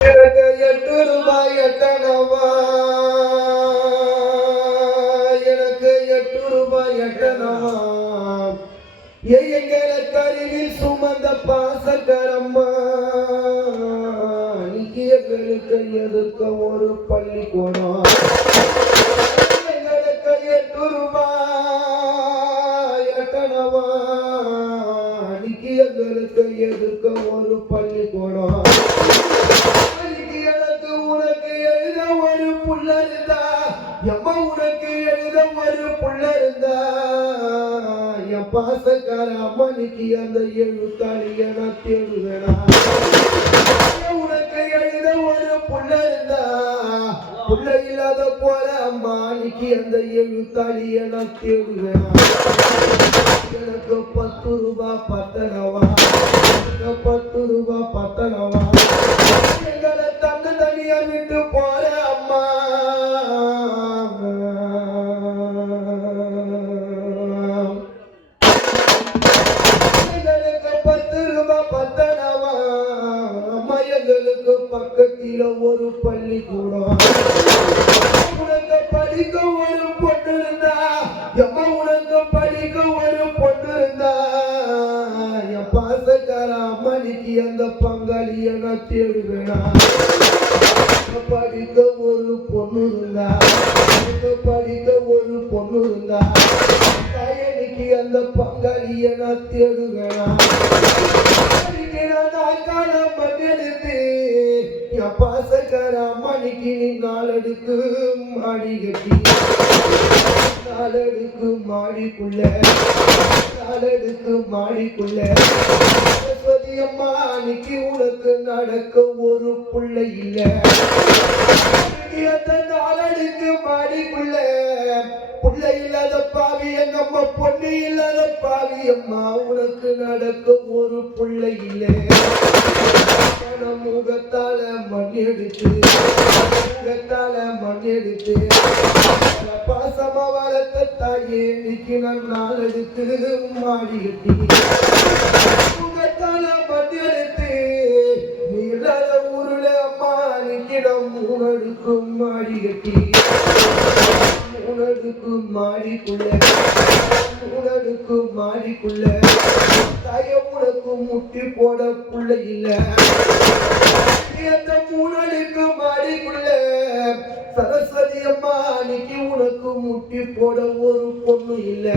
எனக்கு 8 ரூபாய் எட்டணவா, எனக்கு 8 ரூபாய் எட்டணவா, எங்களை கருவில் சுமந்த பாசக்கரம்மா, எங்களுக்கு எதுக்க ஒரு பள்ளிக்கூடம், எங்களுக்கு 8 ரூபாய் எட்டணவா, எங்களுக்கு எதுக்க ஒரு பள்ளிக்கூடம், உனக்கு எழுத ஒரு புள்ள இருந்தா, எம்மா உனக்கு எழுத ஒரு புள்ள இருந்தா, என் பாசக்கார அம்மனுக்கு அந்த எழுத்தாளிய நான் தேடுவேனா, உனக்கு எழுத ஒரு புள்ள இருந்தா, புள்ள இல்லாத போல அம்மானிக்கு அந்த எழுத்தாளிய நான் தேடுவேனா, எனக்கு 10 ரூபாய் பத்தனவா, 10 ரூபாய் பத்தனவா, எங்களை தந்து தனியா விட்டு போற அம்மா, எங்களுக்கு 10 ரூபாய் பத்தனவா, அம்மா எங்களுக்கு பக்கத்தில ஒரு பள்ளிக்கூடம், உனக்கு படிக்க ஒரு பொண்ணு இருந்தா, எம்மா உனக்கு படிக்க ஒரு பொண்ணு இருந்தா, என் பாசக்கார அம்மனிக்கு அந்த பங்காளிய நான் தேடுவேனா, படிக்க ஒரு பொண்ணு இருந்தா, படிக்க ஒரு பொண்ணு இருந்தா, எனக்கு அந்த பங்காளிய நான் தேடுவேனா, மண்ணெடுத்து என் பாசக்கார அம்மனிக்கு நீ நாளடுக்கு மாடி கட்டி, நாளடுக்கு மாடிக்குள்ள, நாளடுக்கு மாடிக்குள்ள, சரஸ்வதி அம்மா அன்னைக்கு உனக்கு நடக்க ஒரு பிள்ளை இல்ல, அந்த நாளடுக்கு மாடிக்குள்ள பிள்ளை இல்லாத பாவி எங்க அம்மா, பொண்ணு இல்லாத பாவி அம்மா, உனக்கு நடக்க ஒரு பிள்ளை இல்லை, முகத்தால மண் எடுத்து, முகத்தால மண் எடுத்து, பாசமா வளர்த்த தாயே இன்னைக்கு நான் நாளெடுத்து மாடி கட்டி, முகத்தால மண் எடுத்து, நீ இல்லாத ஊருல அம்மா இன்னைக்கு நான் 3 அடுக்கு மாடி கட்டி, 3 அடுக்கு மாடிக்குள்ள, 3 அடுக்கு மாடிக்குள்ள, தாய உனக்கு முட்டி போட புள்ள இல்ல, அந்த 3 அடுக்கு மாடிக்குள்ள சரஸ்வதி அம்மா அன்னைக்கு உனக்கு முட்டி போட ஒரு பொண்ணு இல்ல.